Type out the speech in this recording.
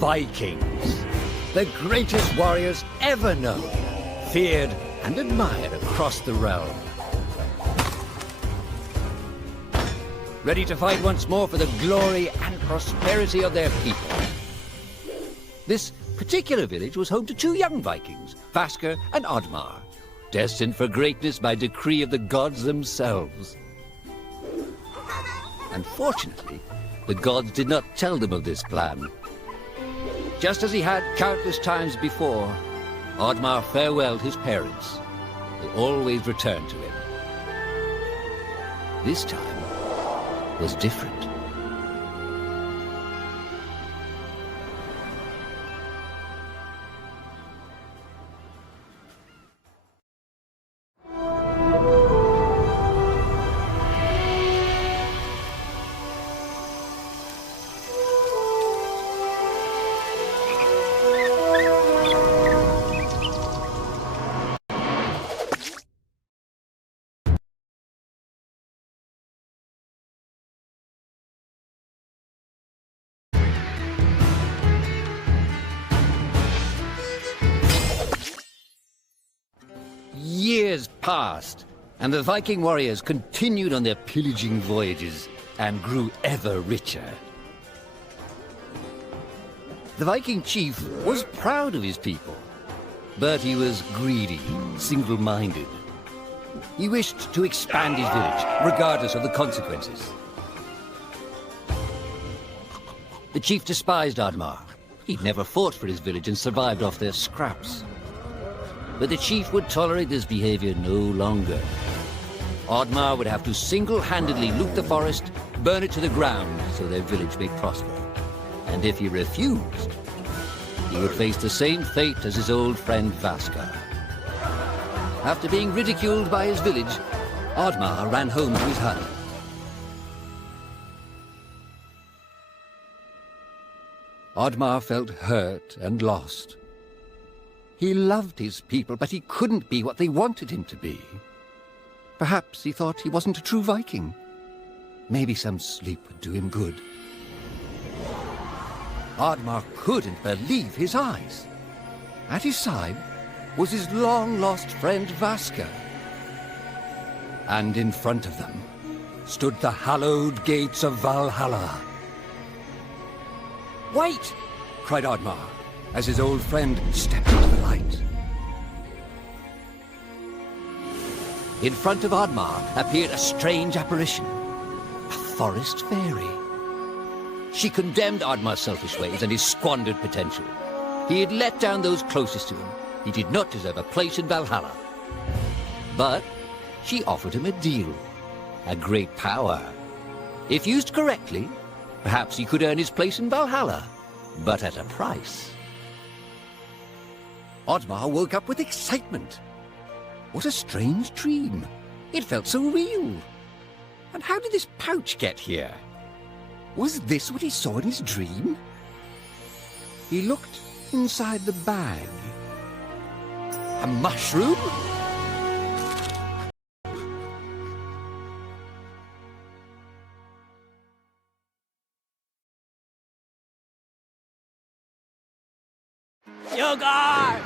Vikings, the greatest warriors ever known, feared and admired across the realm. Ready to fight once more for the glory and prosperity of their people. This particular village was home to two young Vikings, Vasker and Oddmar, destined for greatness by decree of the gods themselves. Unfortunately, the gods did not tell them of this plan. Just as he had countless times before, Oddmar farewelled his parents. They always returned to him. This time was different. Years passed, and the Viking warriors continued on their pillaging voyages and grew ever richer. The Viking chief was proud of his people, but he was greedy, single-minded. He wished to expand his village, regardless of the consequences. The chief despised Oddmar. He'd never fought for his village and survived off their scraps. But the chief would tolerate this behavior no longer. Oddmar would have to single-handedly loot the forest, burn it to the ground so their village may prosper. And if he refused, he would face the same fate as his old friend Vasker. After being ridiculed by his village, Oddmar ran home to his hut. Oddmar felt hurt and lost. He loved his people, but he couldn't be what they wanted him to be. Perhaps he thought he wasn't a true Viking. Maybe some sleep would do him good. Oddmar couldn't believe his eyes. At his side was his long-lost friend Vasker. And in front of them stood the hallowed gates of Valhalla. "Wait!" cried Oddmar, as his old friend stepped into the light. In front of Oddmar appeared a strange apparition, a forest fairy. She condemned Oddmar's selfish ways and his squandered potential. He had let down those closest to him. He did not deserve a place in Valhalla. But she offered him a deal, a great power. If used correctly, perhaps he could earn his place in Valhalla, but at a price. Oddmar woke up with excitement. What a strange dream. It felt so real. And how did this pouch get here? Was this what he saw in his dream? He looked inside the bag. A mushroom? Yogar!